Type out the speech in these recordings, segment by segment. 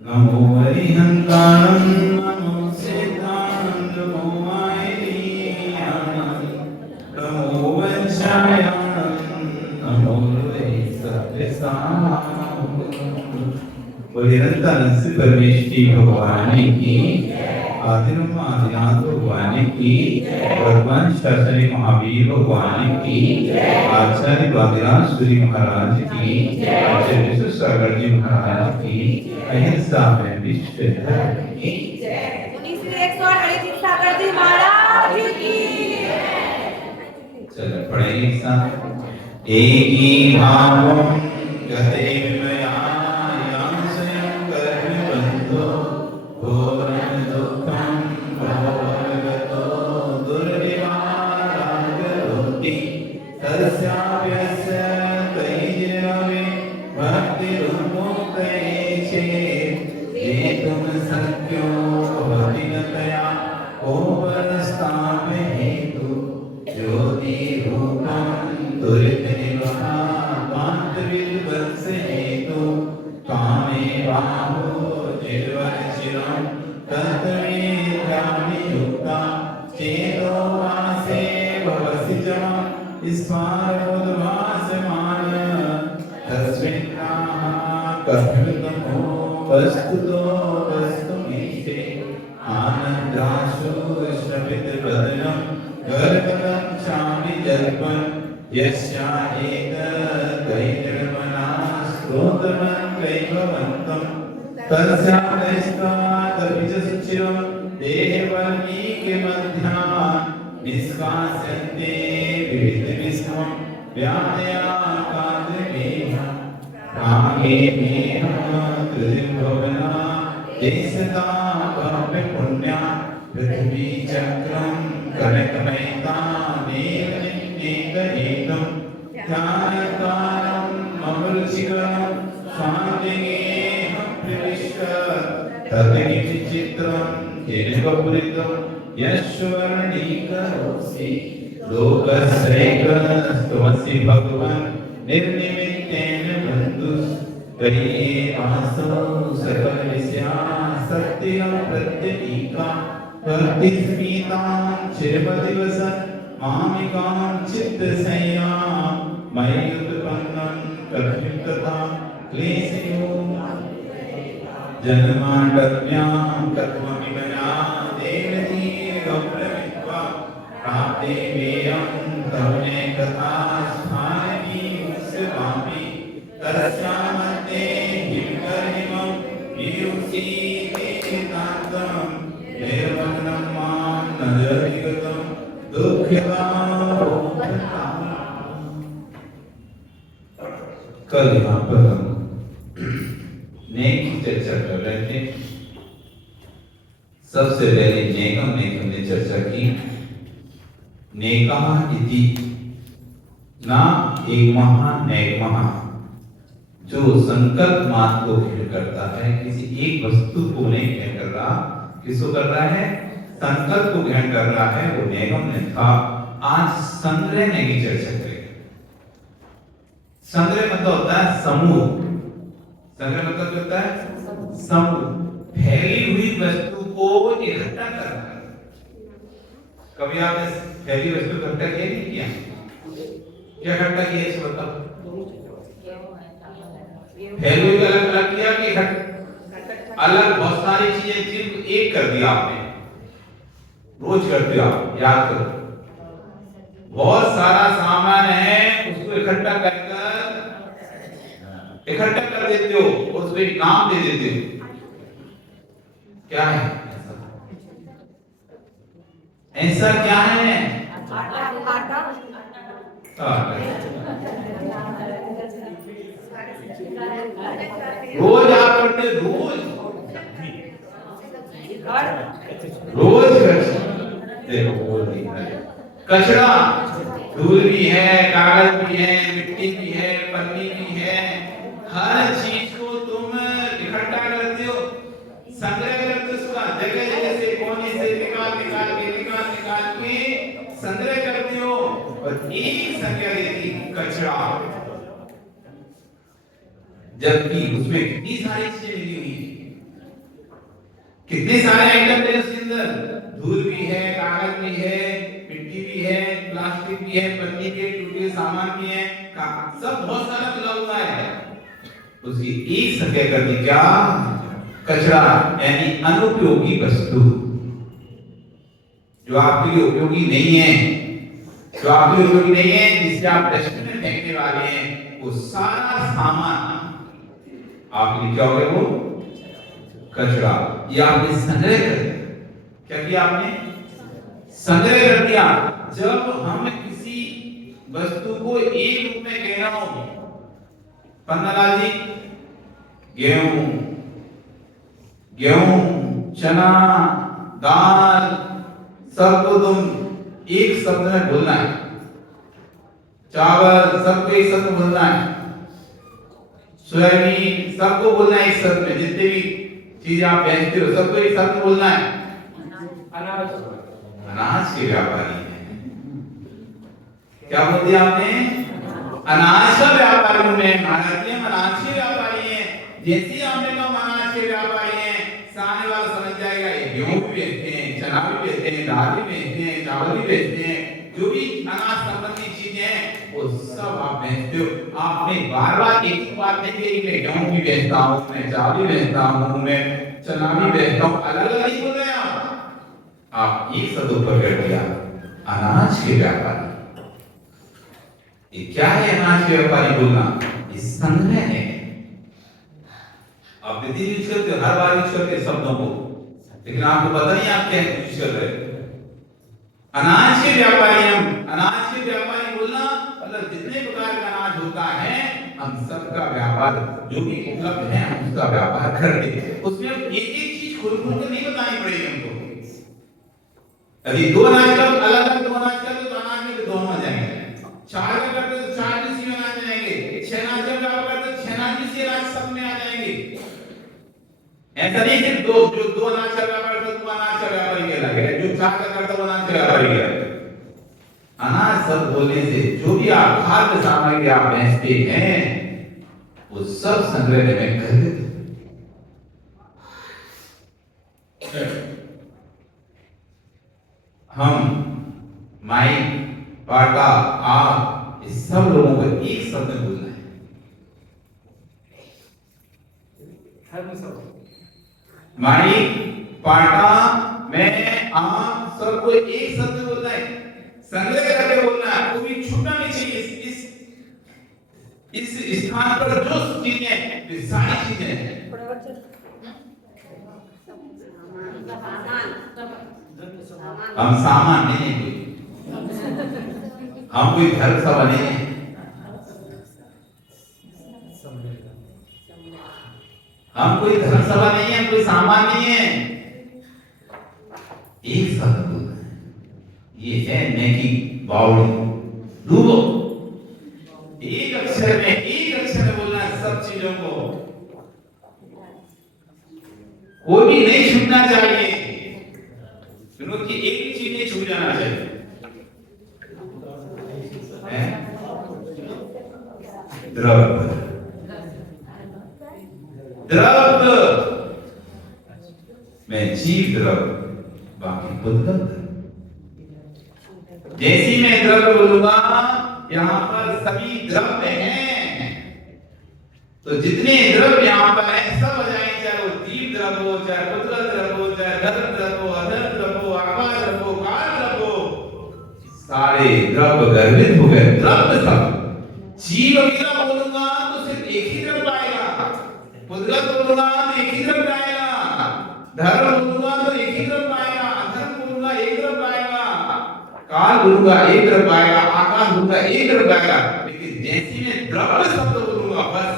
नमो हरिहंकारं नमो सिद्धां नमो आयनीयां नमो वंशायां नमो निरंतर परमेश्वरी भगवान की आदिनम आदिनाथ भगवान की भगवान शास्त्री महावीर भगवान की आचार्य वादिराज सूरी महाराज की आचार्य विश्व सागर जी महाराज की अहिंसा में विश्व धर्म की सागर जी महाराज की। चलो पढ़े एक साथ। एक ही भावम गते विमया यां स्वयं गर्भवन्तो घोरं दुःखं भवगतो दुर्निवारणकरोति तस्याप्यस्य तैर्यवे भक्तिरुन्मुक्तये चेत् हेतुं शक्यो भवति न तया कोपरस्तापहेतु ज्योतिरूपं दुरितनिवहाकान्तविद्वत्सहेतु कामे बाहो निर्वरचिरं तत्त्वमेधानियुक्ता चेतो वासे भवसि च स्मारोद्भासमान तस्मिन्नाः कथमितमो वस्तुतो वस्तुमीशे आनन्दाशु श्रवितवदनं गर्भं चामि जल्पन् यस्याहेतदैर्मना स्तोत्रमन्त्रैववन्तं तस्यादस्तादपि च शुचिरं देहवर्णीकमध्यान् निष्कास्यन्ते विविधविस्मं व्याधयाकादमेहं कामेमेहं त्रिभुवना देशता भव्यपुण्या पृथ्वी चक्रं कनकमयितानेव नित्येकहेतं ध्यानकारं मम रुचिकरं स्वान्तिगेहं प्रविष्ट तदकिं चित्रं हिरण्यपूरितं यश्वर्णीकरोसि लोकस्यैकस्त्वमसि भगवन् निर्निमित्तेन बन्धुस्तये आसौ सकलविषया सत्यं प्रत्यनीका भक्तिस्मितां चिरपदिवसन् मामिकां चित्तसंयां मयि उत्पन्नं कथं तथा क्लेशयो जन्माष्टम्यां कथमविमया देवतीरप्रवित्वा प्राप्ते वेयं तवने कथा स्थानकी उत्सवामि तस्यामते हिमकरिमं वियुसीतेतान्तं निर्मग्नं मां न जरिगतं दुःखितां। कल यहाँ पर हम नेक की चर्चा कर रहे थे। सबसे पहले नेकम ने हमने चर्चा की। नेकः इति ना एक महा नेक महा जो संकल्प मात्र को ग्रहण करता है, किसी एक वस्तु को नहीं ग्रहण कर रहा, किसको कर रहा है? संकल्प को ग्रहण कर रहा है, वो नेकम ने था। आज संग्रह ने की चर्चा करेंगे। संग्रह मतलब होता है समूह। संग्रह मतलब क्या होता है? समूह। फैली हुई वस्तु को इकट्ठा करना। कभी आपने फैली वस्तु इकट्ठा किया नहीं किया? क्या इकट्ठा किया इस बताओ? फैली हुई अलग अलग किया कि अलग बहुत सारी चीजें सिर्फ एक कर दिया आपने। रोज करते हो आप, याद करो। बहुत सारा सामान है, उसको इकट्ठा कर देते हो, उसको एक नाम दे देते हो। क्या है ऐसा? क्या है? रोज आप करते, रोज देखो कचरा, धूल भी है, कागज भी है, मिट्टी भी है, पन्नी भी है, हर चीज को तुम इकट्ठा करते हो, संग्रह करते हो। उसका जगह जगह से कोने से निकाल के संग्रह करते हो और एक संख्या देती कचरा। जबकि उसमें कितनी सारी चीजें मिली हुई है। कितने सारे आइटम है उसके अंदर, धूल भी है, कागज भी है, मिट्टी भी है, प्लास्टिक भी है, पन्नी के टूटे सामान भी है, सब बहुत सारा मिला हुआ है। उसकी एक संख्या कर दी क्या, कचरा, यानी अनुपयोगी वस्तु जो आपके लिए उपयोगी नहीं है, जो आपके लिए उपयोगी नहीं है, जिससे आप डस्टबिन में फेंकने वाले हैं, वो सारा सामान आपके लिए क्या हो गया, वो कचरा। ये आपने संग्रह कर दिया। क्या किया आपने, संग्रह कर दिया। जब हम किसी वस्तु को एक रूप में कह रहा हूं, पन्नालाल जी, गेहूं, चना, दाल, सबको तुम एक शब्द में बोलना है। चावल सबको एक शब्द में बोलना है। सोयाबीन सबको बोलना है एक शब्द में। जितने भी चीजें आप बेचते हो सबको एक शब्द में बोलना है। अनाज के व्यापारी हैं। क्या बोल दिया आपने, अनाज का व्यापारी हूं भारतीय अनाज के व्यापारी हैं। जैसे ही आपने कहा अनाज के व्यापारी हैं, सामने वाला समझ जाएगा ये गेहूं भी बेचते हैं, चना भी बेचते हैं, दाल भी बेचते हैं, चावल भी बेचते हैं, जो भी अनाज संबंधी चीजें हैं वो सब आप बेचते हो। आपने बार बार एक ही बात नहीं कही, मैं गेहूं भी बेचता हूं, मैं चावल भी बेचता हूं, मैं चना भी बेचता हूं, अलग अलग नहीं बोल रहे आप एक शब्द ऊपर कर दिया, अनाज के व्यापारी। ये क्या है अनाज के व्यापारी बोलना, ये संग्रह है। आप विधि यूज करते हो, हर बार यूज करते हैं शब्दों को, लेकिन आपको पता नहीं आप क्या यूज कर रहे हैं। अनाज के व्यापारी हम, अनाज के व्यापारी बोलना मतलब जितने प्रकार का अनाज होता है हम सबका व्यापार, जो भी उपलब्ध है हम उसका व्यापार करते हैं। उसमें हम एक एक चीज खोल खोल कर नहीं बतानी पड़ेगी हमको। यदि दो अनाज का अलग अलग दो अनाज का तो अनाज में दोनों आ जाएंगे, चार का करते तो चार भी सी अनाज में आएंगे, छह अनाज का व्यापार करते तो छह अनाज भी सी अनाज सब में आ जाएंगे। ऐसा नहीं कि दो जो दो अनाज का व्यापार करता तो अनाज का व्यापारी कहलाएगा, जो चार का करता वो अनाज का व्यापारी कहलाएगा। अनाज सब बोलने से जो भी आप खाद्य सामग्री आप बेचते हैं वो सब संग्रह में कर देते। हम माई, पाटा, आप इस सब लोगों को एक शब्द में बोलना है। माई, पाटा, मैं, आप सबको एक शब्द में बोलना है, संग्रह करके बोलना है, कोई छूटना नहीं चाहिए। इस स्थान पर जो चीजें, सारी चीजें हम सामान नहीं है, हम कोई धर्म सभा नहीं है। हम कोई धर्म सभा नहीं है, कोई सामान नहीं है। एक शब्द बोलना है, ये है नेकी बावड़ी डूबो। एक अक्षर में बोलना है सब चीजों को, कोई भी नहीं छूटना चाहिए, क्योंकि एक भी चीज नहीं छूट जाना चाहिए। द्रव्य, द्रव्य में जीव द्रव्य, बाकी बुद्धल। जैसी मैं द्रव्य बोलूंगा, यहां पर सभी द्रव्य हैं, तो जितने द्रव्य यहां पर हैं सब आ जाएंगे, चाहे वो जीव द्रव्य हो, चाहे पुत्र द्रव्य हो, चाहे धर्म द्रव्य हो, अधर्म द्रव्य हो, आकाश द्रव्य हो, काल द्रव्य हो, सारे द्रव्य गर्भित हो गए। द्रव्य सब, जीव अकेला बोलूंगा तो सिर्फ एक ही द्रव्य आएगा, पुत्र बोलूंगा तो एक ही द्रव्य आएगा, धर्म बोलूंगा तो एक ही द्रव्य आएगा, अधर्म बोलूंगा एक द्रव्य आएगा, काल बोलूंगा एक द्रव्य आएगा, आकाश बोलूंगा एक द्रव्य आएगा। लेकिन जैसी मैं द्रव्य शब्द बोलूंगा बस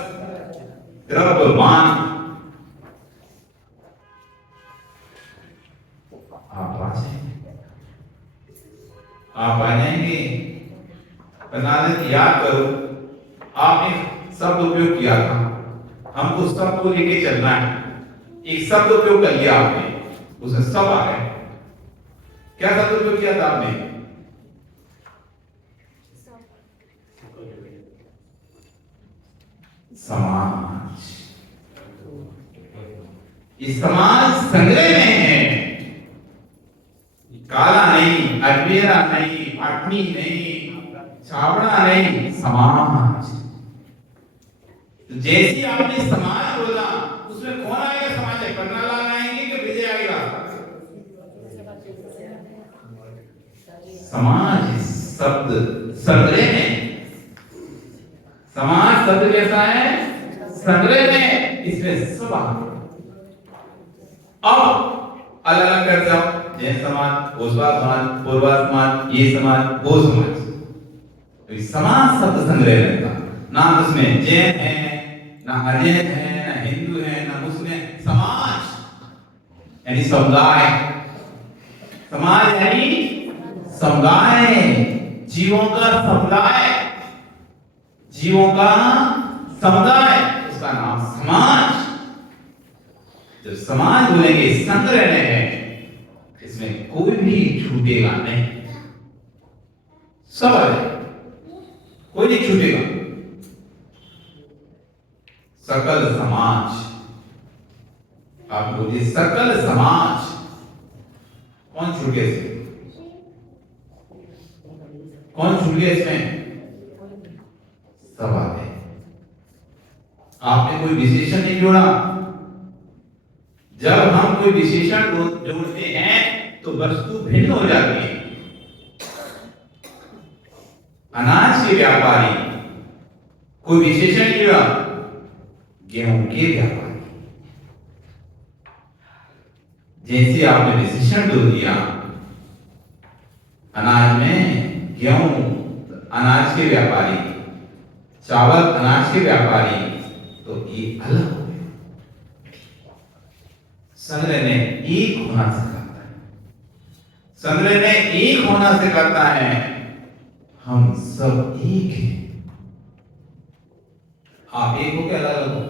द्रव्यमान। आप आ जाएंगे। बनारस याद करो, आपने शब्द उपयोग किया था, हमको शब्द को लेके चलना है। एक शब्द उपयोग कर लिया आपने, उसमें सब आ गए। क्या शब्द उपयोग किया था आपने? समाज। ये समाज संग्रह में है, काला नहीं, अजमेरा नहीं, पाटनी नहीं, छावड़ा नहीं, समाज। तो जैसे आपने समाज बोला, उसमें कौन आएगा समाज में? करनालाल आएंगे कि विजय आएगा? समाज शब्द संग्रह में, समाज शब्द कैसा है? संग्रह में, इसमें सब अब अलग अलग कर जाओ, जैन समाज, भोसवा समाज, पूर्वा समाज, ये समाज, वो समाज। तो समाज शब्द संग्रह रहता, ना उसमें जैन है, ना अजैन है, ना हिंदू है, ना मुस्लिम। समाज यानी समुदाय, समाज यानी समुदाय, जीवों का समुदाय, जीवों का समुदाय, उसका नाम समाज। जब समाज बोलेंगे संग्रह है, इसमें कोई भी छूटेगा नहीं, सब है, कोई नहीं छूटेगा। सकल समाज, आप बोलिए सकल समाज, कौन छूट गया इसमें? कौन छूट गया इसमें? सब आ गए। आपने कोई विशेषण नहीं जोड़ा। जब हम कोई विशेषण जोड़ते हैं तो वस्तु भिन्न हो जाती है। अनाज के व्यापारी, कोई विशेषण जोड़ा, गेहूं के व्यापारी। जैसे आपने विशेषण जोड़ दिया अनाज में, गेहूं अनाज के व्यापारी, चावल अनाज के व्यापारी, तो ये अलग हो गया। संग्रह ने एक होना सिखाता है, संग्रह ने एक होना सिखाता है। हम सब एक हैं। आप एक हो क्या अलग हो?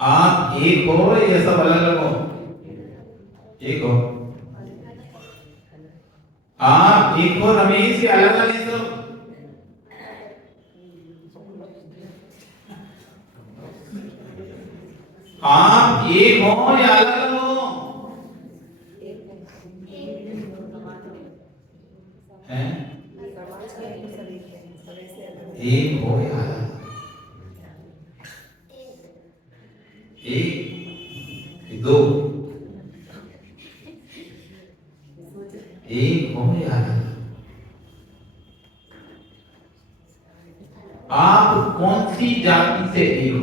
आप एक हो या सब अलग अलग हो? एक हो। आप एक हो रमेश के अलग अलग हैं सब? आप एक हो या अलग अलग हो? हैं? एक हो या अलग? एक, दो, एक हो या अलग? आप कौन सी जाति से एक हो?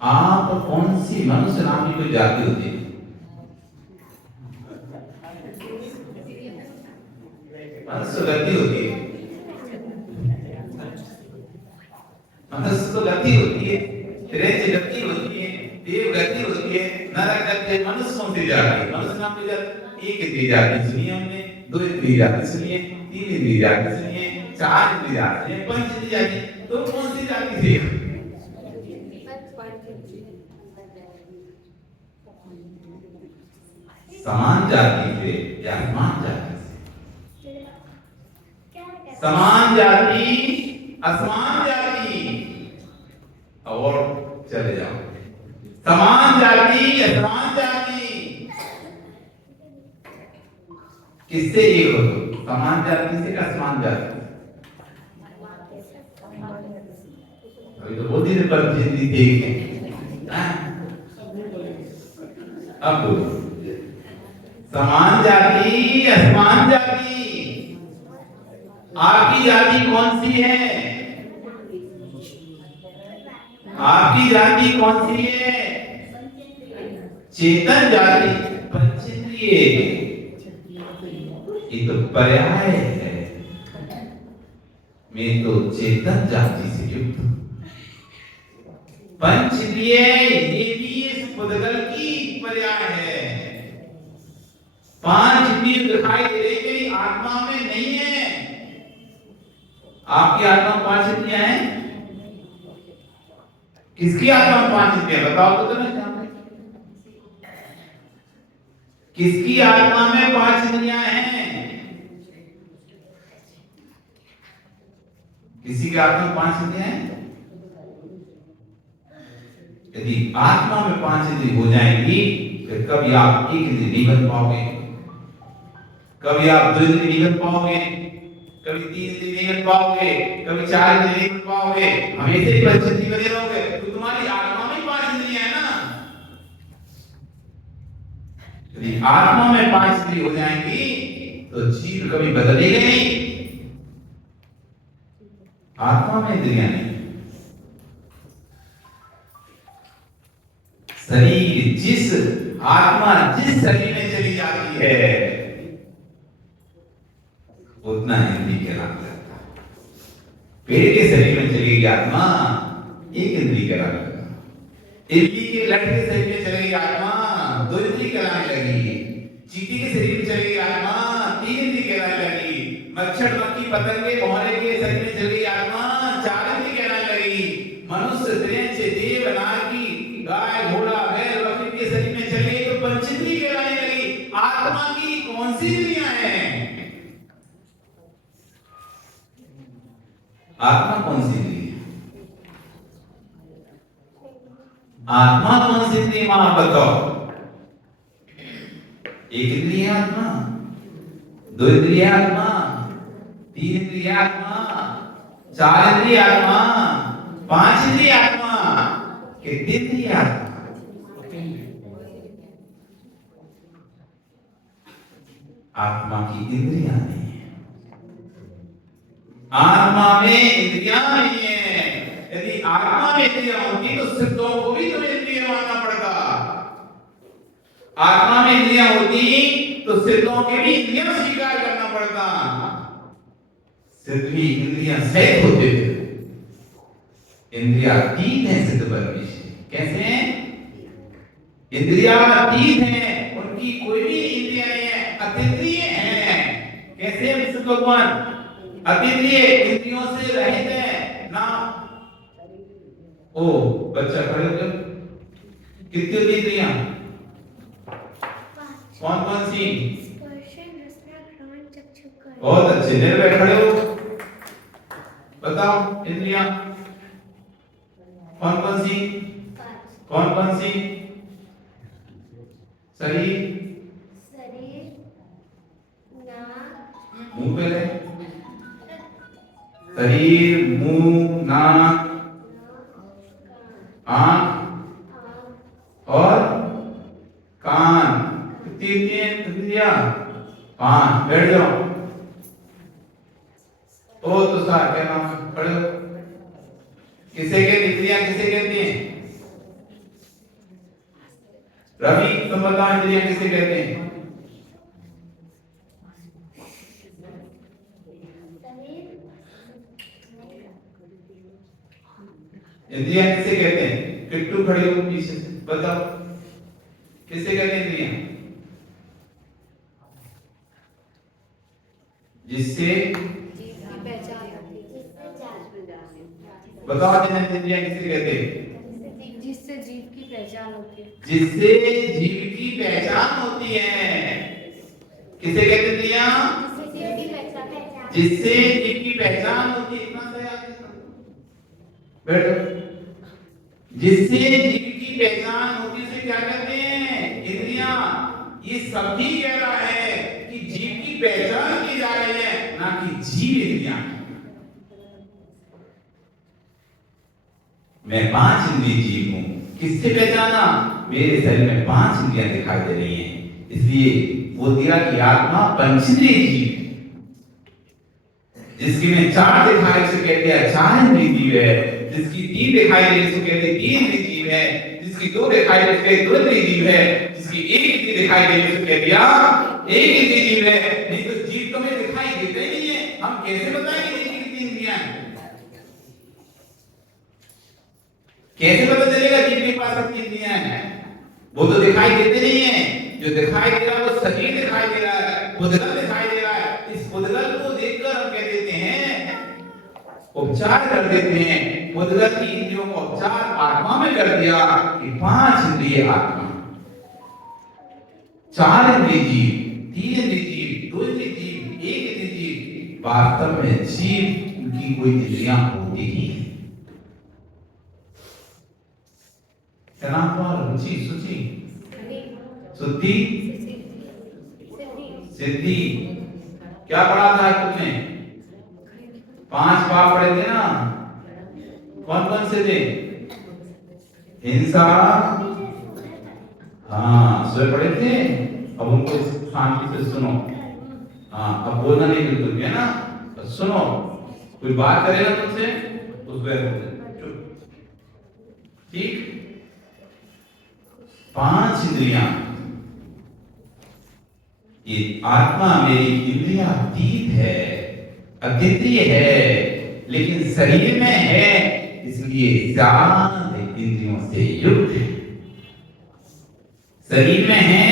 आप कौन सी मनुष्य नाम की कोई जाति होती है? मनुष्य गति होती है, मनुष्य तो गति होती है, त्रैच गति होती है, देव गति होती है, नरक गति। मनुष्य कौन सी जाति? मनुष्य नाम की जाति एक इतनी जाति सुनी हमने, दो इतनी जाति सुनी है, तीन इतनी जाति सुनी है, चार इतनी जाति है, पांच इतनी जाति। तो कौन सी जाति थी? समान जाति से या असमान जाति से? समान जाति, असमान जाति, और चले जाओ। समान जाति, असमान जाति, किससे एक हो? समान जाति से, असमान जाति? अभी तो बहुत ही पर जिंदगी देखें। अब बोलो, समान जाति, असमान जाति, आपकी जाति कौन सी है? आपकी जाति कौन सी है? चेतन जाति, पंचेंद्रिय। ये तो पर्याय है। मैं तो चेतन जाति से युक्त हूं। पंचेंद्रिय ये भी इस पुद्गल की पर्याय है। पांच इंद्रिय दिखाई दे रही, मेरी आत्मा में नहीं है। आपकी आत्मा में पांच इंद्रियां हैं? किसकी आत्मा में पांच इंद्रियां? बताओ तो मैं जानता। किसकी आत्मा में पांच इंद्रियां हैं? किसी के आत्मा में 5 इंद्रियां हैं? यदि आत्मा में 5 इंद्रिय हो जाएंगी फिर कभी आप एक इंद्रिय नहीं बन पाओगे, कभी आप 2 इंद्रिय नहीं बन पाओगे, कभी 3 इंद्रिय नहीं बन पाओगे, कभी 4 इंद्रिय नहीं बन पाओगे, हमेशा ही 5 इंद्रिय बने रहोगे। तो तुम्हारी आत्मा में 5 इंद्रियां है ना। यदि आत्मा में 5 इंद्रिय हो जाएंगी तो जीव कभी बदलेगा नहीं। आत्मा में इंद्रियां नहीं, शरीर जिस आत्मा जिस शरीर में चली जाती है उतना इंद्रिय कहलाता है। पेड़ के शरीर में चलेगी आत्मा, एक इंद्रिय कहलाने लगा। इल्ली के लठ के शरीर में चलेगी आत्मा, 2 इंद्रिय कहलाने लगी। चींटी के शरीर में चलेगी आत्मा, 3 इंद्रिय कहलाने लगी। मच्छर, मक्खी, पतंगे, भौरे के शरीर में चलेगी आत्मा, 4 इंद्रिय कहलाने लगी। मनुष्य, त्रिंच, देव, नागी, गाय, घोड़ा, बैल, बकरी के शरीर में चली तो 5 इंद्रिय कहलाने लगी। आत्मा की कौन सी इंद्रियां हैं? आत्मा कौन सी इंद्रिय है? आत्मा कौन सी इंद्रिय मां बताओ? एक इंद्रिय है आत्मा, 2 इंद्रिय आत्मा, 3 इंद्रिय आत्मा, 4 इंद्रिय आत्मा, 5 इंद्रिय आत्मा, कितनी इंद्रिय आत्मा? आत्मा की इंद्रियां नहीं है, आत्मा में इंद्रियां नहीं है। यदि आत्मा में इंद्रियां होती तो सिद्धों को भी तुम्हें इंद्रिय मानना पड़ता। आत्मा में इंद्रियां होती तो सिद्धों के भी इंद्रियां स्वीकार करना पड़ता। सिद्ध भी इंद्रियां सहित होते थे। इंद्रियातीत है सिद्ध परमेश। कैसे हैं? इंद्रियातीत हैं, उनकी कोई भी इंद्रिया नहीं है, अतीन्द्रिय हैं। कैसे हैं विष्णु भगवान? अतीन्द्रिय, इंद्रियों से रहित है ना। ओ बच्चा खड़े हो गए। कितनी होती इंद्रियां? कौन कौन सी? बहुत अच्छे, निर्भय खड़े हो। बताओ इंद्रियां कौन कौन सी? कौन कौन सी? शरीर, मुंह पहले, शरीर, मुंह, नाक, आंख और कान। कितनी इंद्रियां? 5। बैठ जाओ। ओ तो सार क्या नाम है? खड़े हो। किसे कहते इंद्रियां, किसे कहते हैं? रवि तुम बताओ इंद्रियां किसे कहते हैं? इंद्रियां किसे कहते हैं? किट्टू खड़ी हो पीछे से, बताओ किसे कहते हैं इंद्रियां? जिससे बताओ इंद्रियां किसे कहते हैं? जिससे जीव की पहचान होती है। जिससे जीव की पहचान होती है। किसे कहते हैं इंद्रियां? जिससे जीव की पहचान होती है। इतना सा याद है। बैठो। जिससे जीव की पहचान होती है क्या कहते हैं? इंद्रियां। ये सभी कह रहा है कि जीव की पहचान की जा रही है, ना कि जीव इंद्रियां। मैं 5 इंद्रिय जीव हूं। किससे पहचाना? मेरे शरीर में 5 इंद्रियां दिखाई दे रही हैं, इसलिए वो दिया कि आत्मा पंचेंद्रिय जीव। जिसकी में 4 दिखाई उसे कहते हैं 4 इंद्रिय जीव है। जिसकी 3 दिखाई दे उसे कहते हैं 3 इंद्रिय जीव है। जिसकी 2 दिखाई दे उसे 2 इंद्रिय जीव है। जिसकी 1 इंद्रिय दिखाई दे उसे कहते हैं 1 इंद्रिय जीव है। नहीं तो जीव तो हमें दिखाई देते ही नहीं है, हम कैसे बताएंगे कितनी इंद्रियां हैं? कैसे पता चलेगा जीव के पास कितनी इंद्रियां हैं? वो तो दिखाई देते नहीं है। जो दिखाई दे रहा है वो शरीर दिखाई दे रहा है, पुद्गल दिखाई दे रहा है। इस पुद्गल को देखकर हम कह देते हैं, उपचार कर देते हैं। पुद्गल की इंद्रियों का उपचार आत्मा में कर दिया कि 5 इंद्रिय आत्मा, 4 इंद्रिय जीव, 3 इंद्रिय जीव, 2 इंद्रिय जीव, 1 इंद्रिय जीव। वास्तव में जीव उनकी कोई इंद्रियां होती ही नहीं। क्या नाम तुम्हारा? रुचि, सुचि, शुद्धि, सिद्धि। क्या पढ़ा था तुमने? 5 पाप पढ़े थे ना? कौन कौन से थे? हिंसा, हाँ स्वयं पढ़े थे। अब उनको शांति से सुनो। हाँ अब बोलना नहीं बिल्कुल भी, है ना? तो सुनो, कोई बात करेगा तुमसे उसको ठीक। 5 इंद्रियां, ये आत्मा मेरी इंद्रियातीत है, अद्वितीय है, लेकिन शरीर में है इसलिए 4 इंद्रियों से युक्त है। शरीर में है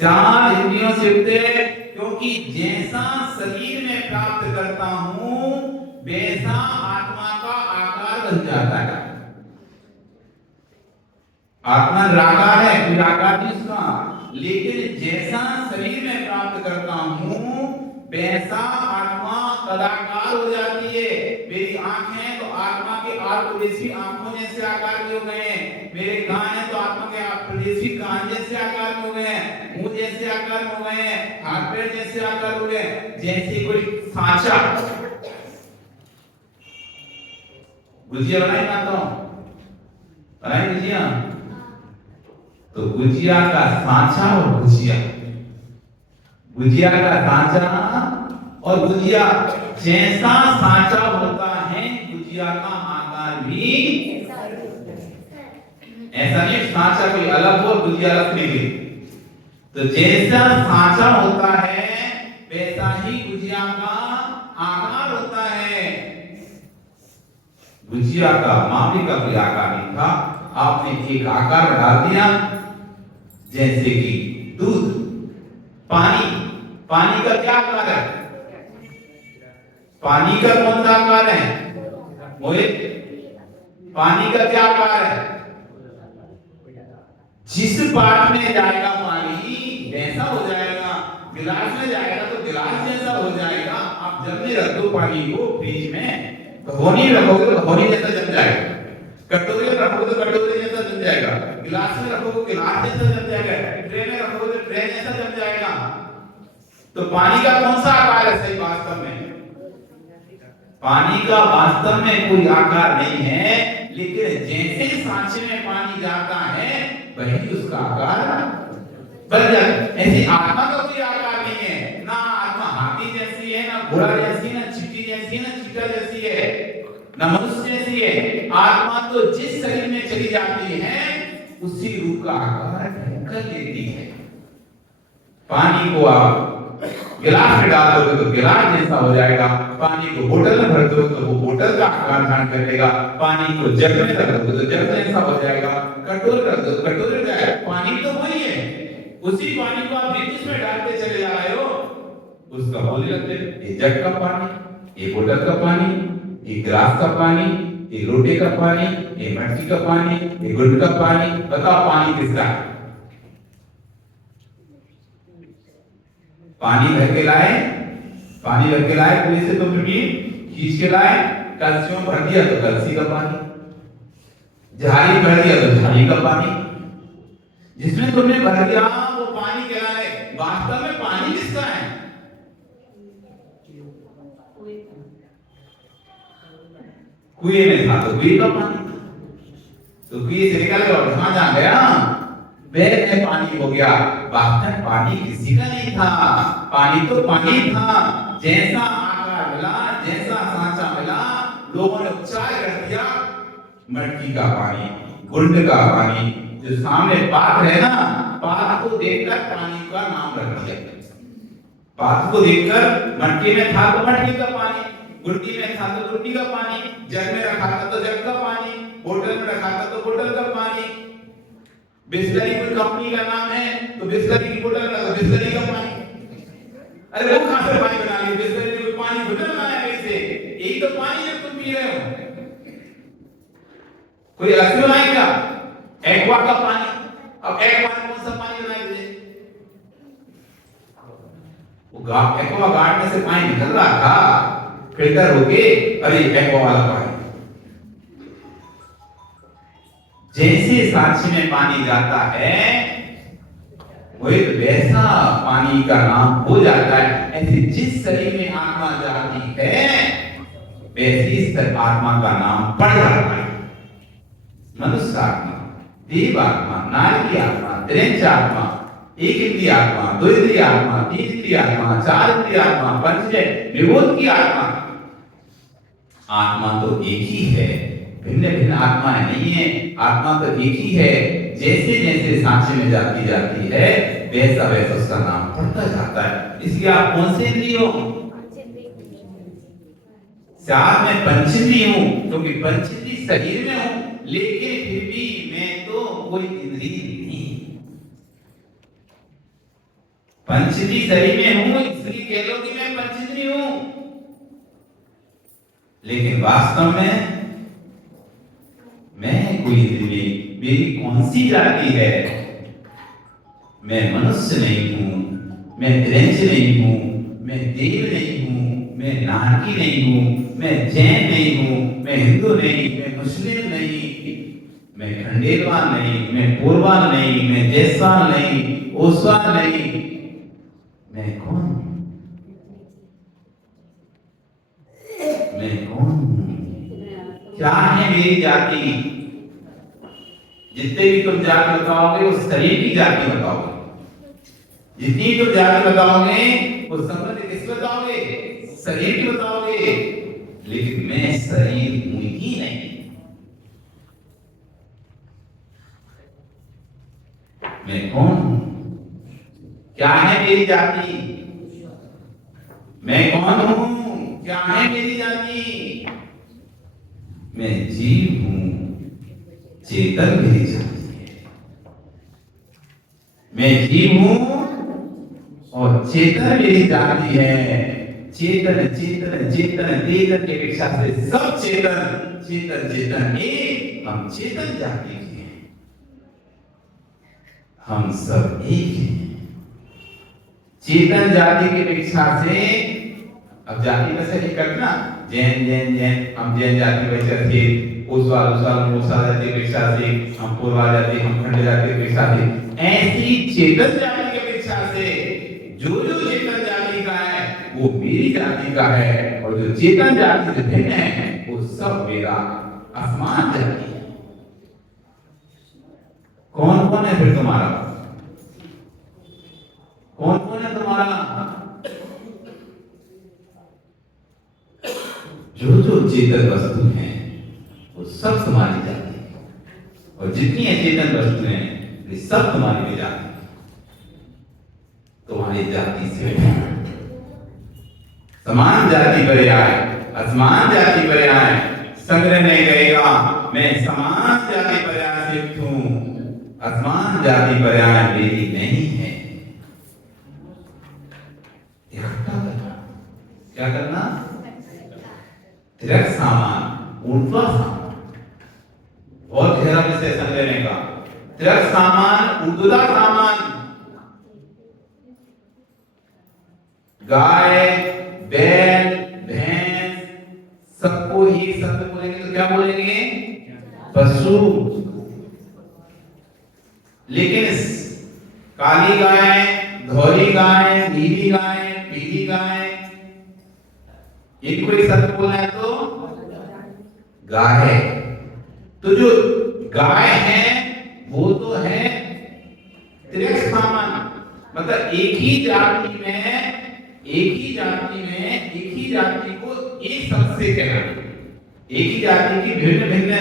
4 इंद्रियों से युक्त है, क्योंकि जैसा शरीर में प्राप्त करता हूं वैसा आत्मा का आकार बन जाता है। आत्मा निराकार है, कोई आकार नहीं उसका, लेकिन जैसा शरीर में प्राप्त करता हूं वैसा आत्मा तदाकार हो जाती है। मेरी आंख है तो आत्मा के आत्मदेशी आंखों जैसे आकार के हो गए हैं। मेरे कान है तो आत्मा के आत्मदेशी कान जैसे आकार में हो गए हैं। मुंह जैसे आकार में हो गए हैं। हाथ पैर जैसे आकार हो गए। जैसे कोई सांचा, गुजिया बनाई ना तो बनाई गुजिया, तो गुजिया का सांचा और गुजिया, गुजिया का सांचा और गुजिया जैसा सांचा होता है गुजिया का आकार भी ऐसा नहीं, सांचा कोई अलग हो गुजिया अलग निकले। तो जैसा सांचा होता है वैसा ही गुजिया का आकार होता है। गुजिया का मामले का कोई आकार नहीं था, आपने एक आकार डाल दिया। जैसे कि दूध, पानी, पानी का क्या आकार है? पानी का कौन सा आकार है मोहित? पानी का क्या आकार है? जिस पात्र में जाएगा पानी वैसा हो जाएगा। गिलास में जाएगा तो गिलास जैसा हो जाएगा। आप जब में रख दो पानी को फ्रिज में, भगोनी रखोगे तो भगोनी जैसा जम जाएगा। कटोरे में रखोगे तो कटोरे जैसा जम जाएगा। गिलास में रखोगे गिलास जैसा जम जाएगा। ट्रे में रखोगे तो ट्रे जैसा जम जाएगा। तो पानी का कौन सा आकार है सही वास्तव में? पानी का वास्तव में कोई आकार नहीं है, लेकिन जैसे सांचे में पानी जाता है वही उसका आकार बन जाता है। ऐसी आत्मा का कोई आकार नहीं है। ना आत्मा हाथी जैसी है, ना घोड़ा जैसी, ना चींटी जैसी, ना चीता जैसी है, ना मनुष्य जैसी है। आत्मा तो जिस शरीर में चली जाती है उसी रूप का आकार कर लेती है। पानी को आप गिलास में डाल दोगे तो गिलास जैसा हो जाएगा। पानी को बोतल में भर दोगे तो वो बोतल का आकार धारण कर लेगा। पानी को जग में रख दोगे तो जग जैसा हो जाएगा। कटोरे रख दो कटोरे जाएगा। पानी तो वही है, उसी पानी को आप फ्रिज में डालते चले जा रहे हो, उसका बोले लगते ये जग का पानी, ये बोतल का पानी, ये गिलास का पानी, ये लोटे का पानी, ये मटकी का पानी, ये गुड़ का पानी। बताओ पानी किसका है? पानी भर के लाए, पानी भर के लाए कुएं से, तो फिर खींच के लाए, कलसी में भर दिया तो कलसी का पानी, झाड़ी भर दिया तो झाड़ी का पानी। जिसमें तुमने भर दिया वो पानी कहलाए। वास्तव में पानी किसका है? कुएं में था तो कुएं का पानी, तो कुएं से निकल गया और जहां जहां गया बैग में पानी हो गया। वास्तव पानी किसी का नहीं था, पानी तो पानी था। जैसा आकार मिला, जैसा सांचा मिला, लोगों ने उच्चार कर दिया मटकी का पानी, गुड़ का पानी। जो सामने पात्र है ना, पात्र को देखकर पानी का नाम रख दिया। पात्र को देखकर मटकी में था तो मटकी का पानी, गुड़की में था तो गुड़की का पानी, जग में रखा था तो जग का पानी, बोतल में रखा था तो बोतल का पानी। बिस्लरी कोई कंपनी का नाम है तो बिस्लरी की बोतल का तो बिस्लरी का पानी। अरे वो कहां से पानी बना लिया? बिस्लरी कोई पानी बोतल बनाया कैसे? यही तो पानी जब तुम पी रहे हो। कोई अलग बनाएगा एक्वा का पानी। अब एक्वा में कौन सा पानी बनाएंगे? वो एक्वा गार्ड में से पानी निकल रहा था, फिल्टर होके अरे एक्वा वाला पानी। जैसे साक्षी में पानी जाता है वही वैसा पानी का नाम हो जाता है। ऐसे जिस शरीर में आत्मा जाती है वैसी इस आत्मा का नाम पड़ जाता है। मनुष्य आत्मा, देव आत्मा, नारी आत्मा, त्रिंच आत्मा, एक इंद्रिय आत्मा, दो इंद्रिय आत्मा, तीन इंद्रिय आत्मा, चार इंद्रिय आत्मा, पंच विभूत की आत्मा। आत्मा तो एक ही है, भिन्न भिन्न आत्माएं नहीं है। आत्मा तो एक ही है। जैसे जैसे साक्षी में जाती है वैसा वैसा उसका नाम पड़ता जाता है। इसलिए आप कौन से इंद्रिय हो? साथ में पंचेंद्रिय हूं, क्योंकि पंचेंद्रिय शरीर में हूं, लेकिन फिर भी मैं तो कोई इंद्रिय नहीं। पंचेंद्रिय शरीर में हूं इसलिए कह लो कि मैं पंचेंद्रिय हूं, लेकिन वास्तव में मैं कोई इंद्रिय, मेरी कौन सी जाति है? मैं मनुष्य नहीं हूं, मैं त्रिंच नहीं हूं, मैं देव नहीं हूं, मैं नारकी नहीं हूं, मैं जैन नहीं हूं, मैं हिंदू नहीं, मैं मुस्लिम नहीं, मैं खंडेलवाल नहीं, मैं पूर्वाल नहीं, मैं जैसवाल नहीं, ओसवाल नहीं। मैं कौन हूं? मैं कौन हूं? क्या है मेरी जाति? जितने भी तुम जाति बताओगे वो शरीर की जाति बताओगे। जितनी तुम जाति बताओगे वो संबंध किस बताओगे? शरीर की बताओगे। लेकिन मैं शरीर हूं ही नहीं। मैं कौन हूं? क्या है मेरी जाति? मैं कौन हूं? क्या है मेरी जाति? मैं जीव हूं, चेतन मेरी जाति है। मैं जीव हूं और चेतन मेरी जाति है। चेतन चेतन चेतन चेतन की अपेक्षा से सब चेतन चेतन चेतन एक, हम चेतन जाति के हैं। हम सब एक हैं। चेतन जाति की अपेक्षा से, अब जाति वैसे नहीं करना, जैन जैन जैन, हम जैन जाति वैसे थे, उस जाति की अपेक्षा से, हम पूर्वा जाति, हम खंड जाति की अपेक्षा से। ऐसी चेतन जाति की अपेक्षा से जो जो चेतन जाति का है वो मेरी जाति का है, और जो चेतन जाति से भिन्न है वो सब मेरा असमान जाति है। कौन कौन है फिर तुम्हारा? कौन कौन है तुम्हारा? जो जो चेतन वस्तु हैं वो सब तुम्हारी जाति है, और जितनी अचेतन वस्तु हैं वे सब तुम्हारी भी जाति है। तुम्हारी जाति से समान जाति पर आए, असमान जाति पर आए, संग्रह नहीं रहेगा। मैं समान जाति पर आए सिद्ध हूं, असमान जाति पर आए मेरी नहीं है। इकट्ठा करना, क्या करना? तिरक सामान, ऊर्ध्वा सामान, बहुत गहरा विषय समझने का। तिरक सामान, ऊर्ध्वा सामान, गाय, बैल, भैंस, सबको ही शब्द बोलेंगे तो क्या बोलेंगे? पशु। लेकिन काली गाय, धौली गाय, नीली गाय, पीली गाय, इनको एक शब्द बोलना है तो गाय। तो जो गाय है वो तो है त्रिक सामान, मतलब एक ही जाति में एक ही जाति को एक शब्द से कहना। एक ही जाति की भिन्न भिन्न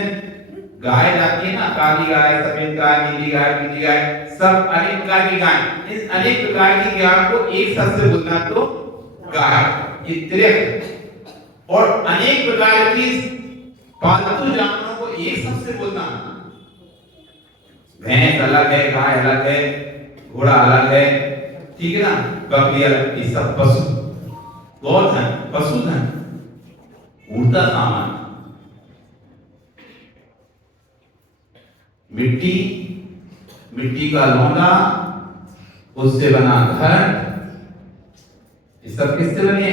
गाय जाती है ना, काली गाय, सफेद गाय, नीली गाय, पीली गाय, सब अनेक प्रकार की गाय। इस अनेक प्रकार की गाय को एक शब्द से बोलना तो गाय, ये त्रिक। और अनेक प्रकार की पालतू जानवरों को एक शब्द से बोलना। भैंस अलग है, गाय अलग है, घोड़ा अलग है, ठीक है ना, बकरी अलग, ये सब पशु। गौधन, पशुधन, ऊर्ध्वा सामान, मिट्टी, मिट्टी का लौंडा, उससे बना घर, ये सब किससे बने?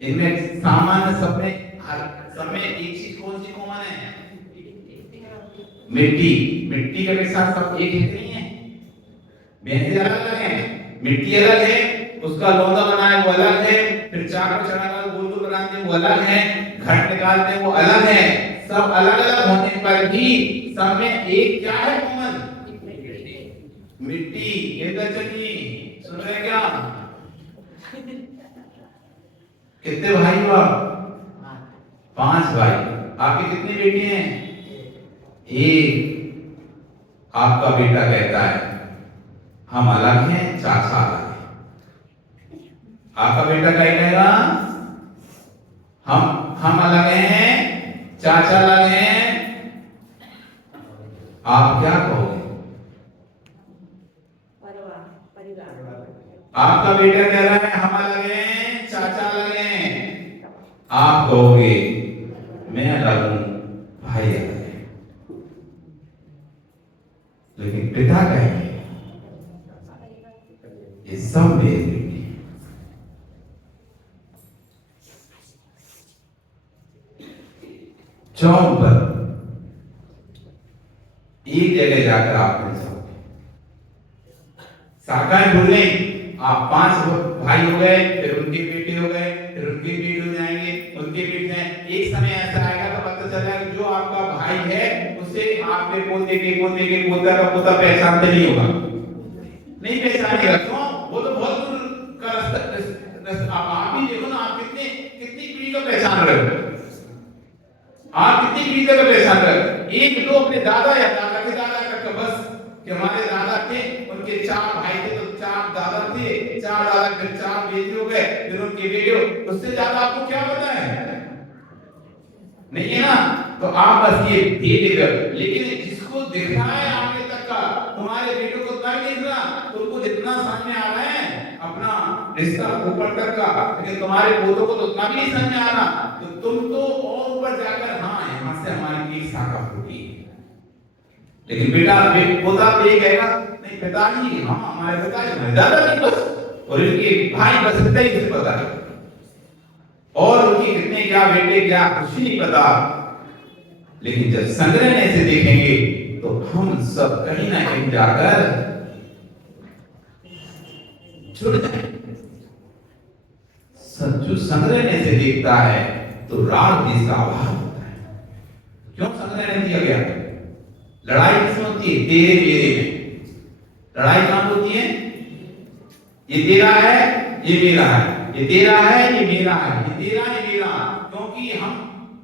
इनमें सामान्य सब में एक चीज कौन सी कॉमन है? मिट्टी। मिट्टी के साथ सब एक ही नहीं है, भैंसे अलग अलग है, मिट्टी अलग है, उसका लौंदा बनाए वो अलग है, फिर चाक को चढ़ाकर गोल गोल बनाते हैं वो अलग है, घट निकालते हैं वो अलग है। सब अलग अलग होने पर भी सब में एक क्या है कॉमन? मिट्टी। इधर चलिए, सुन रहे हैं क्या? कितने भाई हो आप? 5 भाई। आपके कितने बेटे हैं? एक। आपका बेटा कहता है हम अलग हैं, चाचा अलग है। आपका बेटा क्या कहेगा? हम अलग हैं, चाचा अलग हैं। आप क्या कहोगे? आपका बेटा कह रहा है हम अलग हैं, चाचा अलग हैं। आप कहोगे मैं अलग हूं, भाई अलग है। लेकिन पिता कहेंगे ये सब मेरे बेटे हैं। चौक पर एक जगह जाकर आप मिल सकते, शाखाएं भूल गई। आप 5 भाई हो गए, फिर उनके बेटे हो गए, फिर उनके बेटे हो जाएंगे, उनके बेटे जाएंगे। एक समय ऐसा आएगा तो पता चलेगा कि जो आपका भाई है उसे आपके पोते के पोते के पोता का पोता पहचानते नहीं होगा, नहीं पहचानेगा। क्यों? वो तो बहुत दूर का रास्ता। आप ही देखो ना, आप कितनी पीढ़ी को पहचान रहे हो? आप कितनी पीढ़ी को पहचान रहे हो? एक दो अपने दादा या दादा के दादा का बस, कि हमारे दादा थे, उनके 4 भाई थे तो 4 दादा थे, 4 दादा फिर 4 बेटे हो गए, फिर उनके बेटे हो। उससे ज्यादा आपको क्या पता है? नहीं है ना? तो आप बस ये दे देगा। लेकिन जिसको दिख रहा है आगे तक का, तुम्हारे बेटों को उतना नहीं दिख रहा, तुमको जितना सामने आ रहा है अपना रिश्ता ऊपर तक का, लेकिन तुम्हारे पोतों को तो उतना भी नहीं समझ आ रहा। तो तुम तो और ऊपर जाकर हाँ यहाँ से हमारी एक शाखा फूटी, लेकिन बेटा पोता ये कहेगा नहीं पिताजी, हाँ हमारे पिताजी, हमारे दादाजी बस, और इनके भाई बस इतना ही मुझे पता है, और उनके कितने क्या बेटे क्या कुछ नहीं पता। लेकिन जब संग्रह से देखेंगे तो हम सब कहीं ना कहीं जाकर जुड़ जाएंगे। जो संग्रह से देखता है तो राग जिसका अभाव होता है। क्यों संग्रह दिया गया? लड़ाई किसमें होती है? तेरे मेरे में। लड़ाई कहां होती है? ये तेरा है, ये मेरा है, ये तेरा है, ये मेरा है, ये तेरा है, मेरा। क्योंकि हम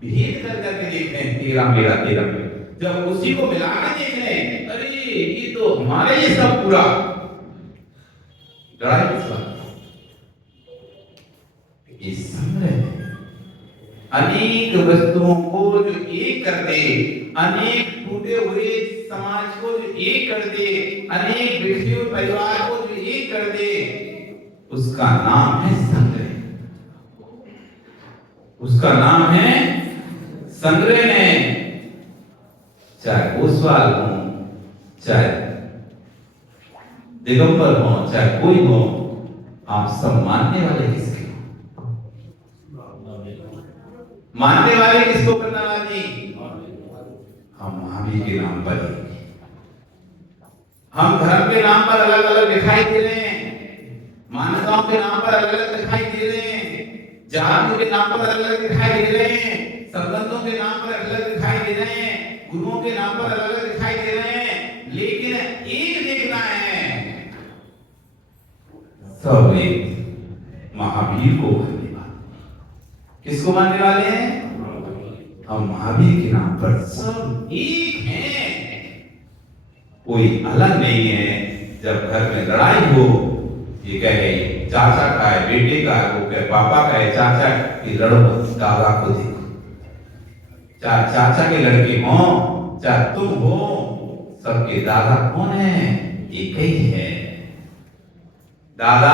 भेद कर करके देखते हैं तेरा मेरा तेरा मेरा। जब उसी को मिला के देख रहे हैं, अरे ये तो हमारे ये सब पूरा। लड़ाई किस बात? इस संग्रह अनेक वस्तुओं को जो एक कर दे, अनेक टूटे हुए समाज को जो एक कर दे, अनेक बिखरे हुए परिवार को जो एक कर दे, उसका नाम है संग्रह। उसका नाम है संग्रह। चाहे ओसवाल हो, चाहे दिगंबर हो, चाहे कोई हो, आप सब मानने वाले किसके? मानने वाले किसको करना राजी? हम महावीर के नाम पर। हम धर्म के नाम पर अलग अलग दिखाई दे रहे हैं, मान्यताओं के नाम पर अलग अलग दिखाई दे रहे हैं, जातियों के नाम पर अलग अलग दिखाई दे रहे हैं, संबंधों के नाम पर अलग अलग दिखाई दे रहे हैं, गुरुओं के नाम पर अलग अलग दिखाई दे रहे हैं। लेकिन एक देखना है, सब एक महावीर को मानने वाले। किसको मानने वाले हैं? हम महावीर के नाम पर सब एक हैं, कोई अलग नहीं है। जब घर में लड़ाई हो, ये कहे चाचा का है, बेटे का है, वो कहे पापा का है, चाचा की लड़ो, दादा को देखो। चाहे चाचा के लड़के हो, चाहे तुम हो, सबके दादा कौन है? एक ही है। दादा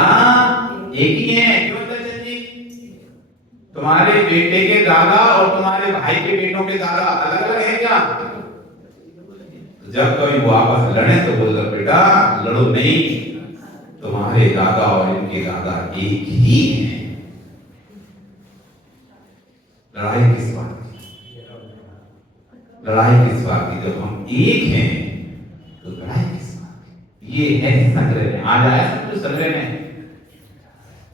एक ही है। क्यों दर्शन जी? तुम्हारे बेटे के दादा और तुम्हारे भाई के बेटों के दादा अलग अलग हैं क्या? जब कभी वो आपस लड़े तो बोल बेटा लड़ो नहीं, तुम्हारे दादा और इनके दादा एक ही हैं। लड़ाई किस बात की? लड़ाई किस बात की? जब हम एक हैं तो लड़ाई किस बात की? ये है संग्रह में आज आया सब कुछ संग्रह में।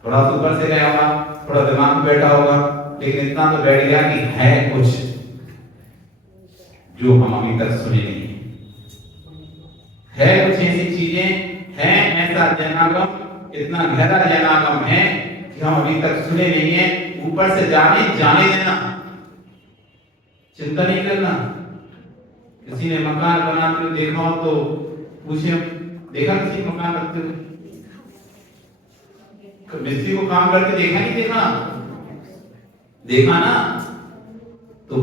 थोड़ा तो ऊपर से गया होगा, थोड़ा दिमाग में बैठा होगा, लेकिन इतना तो बैठ गया कि है कुछ जो हम अभी तक सुने नहीं है। कुछ ऐसी चीजें हैं, ऐसा जनागम, इतना गहरा जनागम है कि हम अभी तक सुने नहीं है। ऊपर से जाने देना, चिंता नहीं करना। किसी ने मकान बनाते हुए देखा हो तो पूछे, देखा किसी मकान बनते हुए? मिस्त्री को काम करते देखा नहीं? देखा ना? तो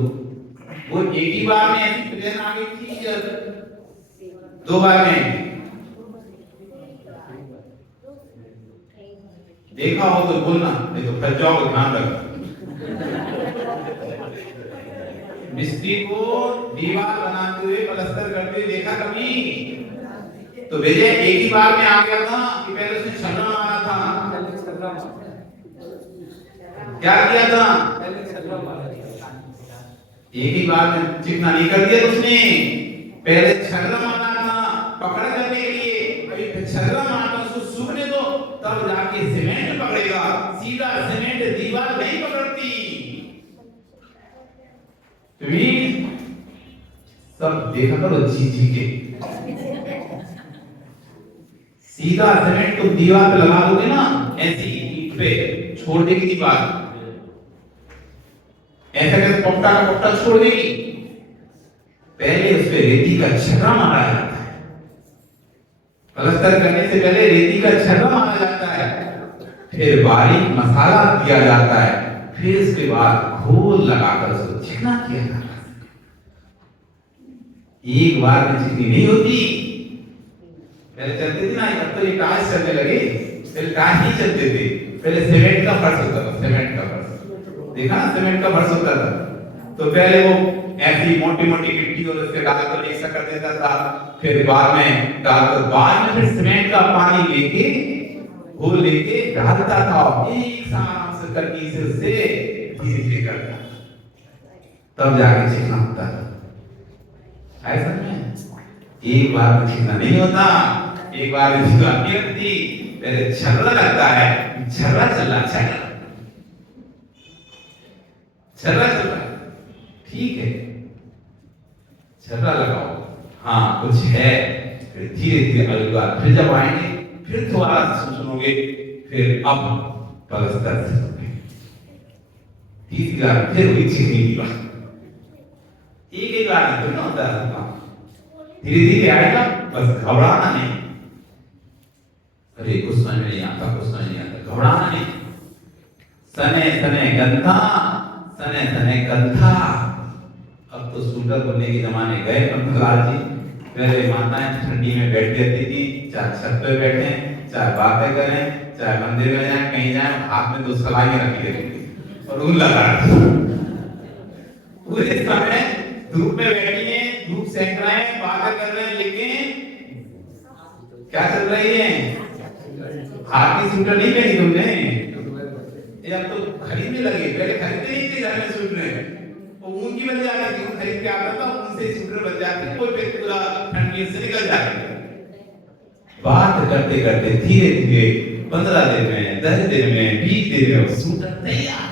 वो एक ही बार में ऐसी प्लेन आ गई थी या 2 बार में? देखा हो तो बोलना, नहीं तो फिर जाओ, ध्यान रखना। मिस्त्री को दीवार बनाते हुए, प्लास्टर करते हुए देखा कभी? तो विजय एक ही बार में आ गया था कि पहले उसने छर्रा मारा था? क्या किया था? एक ही बार में चिकना नहीं कर दिया उसने, पहले छर्रा मारा था पकड़ करने के लिए। अभी फिर छर्रा मारना, उसको सूखने दो, तब जाके सीमेंट पकड़ेगा। सीधा सीमेंट दीवार नहीं पकड़ती। सब देखा करो जी के। सीधा सीमेंट तुम दीवार पे लगा दोगे ना, ऐसी ईंट पे छोड़ देगी दीवार, ऐसा कैसे पट्टा का पट्टा छोड़ देगी? पहले उस पे रेती का छर्रा मारा जाता है। प्लास्टर करने से पहले रेती का छर्रा मारा जाता है, फिर बारीक मसाला दिया जाता है, फिर उसके बाद घोल लगाकर उसको चिकना किया जाता है। एक बार में चिकनी नहीं होती। पहले चलते थे ना, अब तो ये टाइल्स चलने लगे, पहले टाइल्स नहीं चलते थे, पहले सीमेंट का फर्श होता था। सीमेंट का फर्श देखा ना, सीमेंट का फर्श होता था। तो पहले वो ऐसी मोटी मोटी मिट्टी और उसके डालकर ऐसा कर देता था, फिर बाद में डालकर, बाद में फिर सीमेंट का पानी लेके, घोल लेके डालता था, एक साथ से करके से उससे धीरे धीरे करता, तब जाके चिकना होता था। ऐसा नहीं, एक बार में चिकना नहीं होता, एक बार में चिकना नहीं होती। पहले छर्रा लगता है, छर्रा चल रहा, छर्रा चल रहा, ठीक है, छर्रा लगाओ, हाँ कुछ है, फिर धीरे धीरे अगली बार फिर जब आएंगे, फिर दोबारा सुनोगे, फिर अब प्लास्टर से सुनोगे, तीसरी बार फिर वही चिकनी की बात। एक एक बार नहीं तो होता है, धीरे धीरे आएगा, बस घबराना नहीं। अरे कुछ समझ में नहीं आता, कुछ समझ नहीं आता, घबराना नहीं। सने सने गंधा, सने सने गंधा। अब तो सूटर बनने के जमाने गए पंतलाल जी। पहले माताएं ठंडी में बैठ जाती थी, चाहे छत पे बैठे, चाहे बातें करें, चाहे मंदिर में जाए, कहीं जाए, हाथ में 2 सलाइयां रखी रहती थी और ऊन लगा पूरे समय धूप में बैठी है, धूप सेक रहे हैं, बातें कर रहे हैं, लेकिन क्या चल रही है? हाथ की सूटर नहीं पहनी तुमने, ये अब तो खरीदने लगे, पहले खरीदते नहीं थे घर में सूटर, वो ऊन की बन जाती थी, खरीद के आता था, ऊन से सूटर बन जाती, कोई पे पूरा ठंडी से निकल जाती। बात करते करते धीरे धीरे 15 दिन में, 10 दिन में, 20 दिन में सूटर तैयार,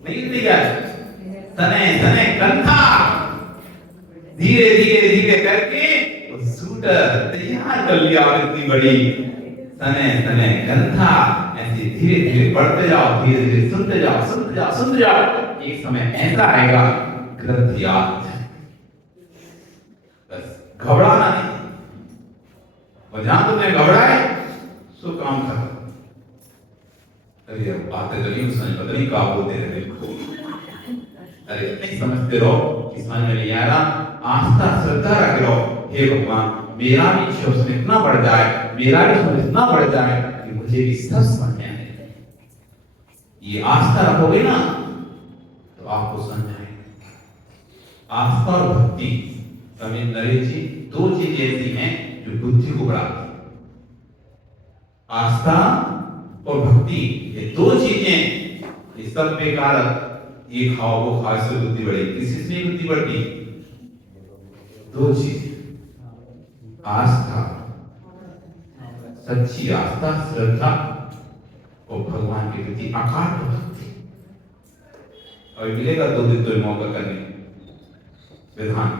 नहीं तैयार, सने सने कंधा, धीरे धीरे धीरे करके सूटर तैयार कर लिया। और इतनी बड़ी सने सने कंधा, ऐसे धीरे धीरे बढ़ते जाओ, धीरे धीरे सुनते जाओ, सुनते जाओ, सुनते जाओ। एक समय ऐसा आएगा, ग्रंथ याद, बस घबराना नहीं। और जहां तुमने घबराए सो काम खत्म। अरे अब बातें तो नहीं समझ, पता नहीं क्या बोलते रहे, अरे नहीं समझते रहो कि समझ में नहीं आ रहा, आस्था श्रद्धा रख रहो, हे भगवान मेरा भी शोषण इतना बढ़ जाए, मेरा भी शोषण इतना बढ़ जाए कि मुझे भी सब समझ में आए। ये आस्था रखोगे ना तो आपको समझ आएगा। आस्था और भक्ति, स्वामी नरेश जी, 2 चीजें ऐसी हैं जो बुद्धि को बढ़ाती है। आस्था और भक्ति, ये 2 चीजें ये सब बेकार, ये खाओ वो खाओ इससे बुद्धि बढ़ेगी, किसी से नहीं बुद्धि बढ़ती। दो चीज, आस्था, सच्ची आस्था, श्रद्धा और भगवान के प्रति अकाट भक्ति। और मिलेगा 2 दिन तो मौका करने विधान,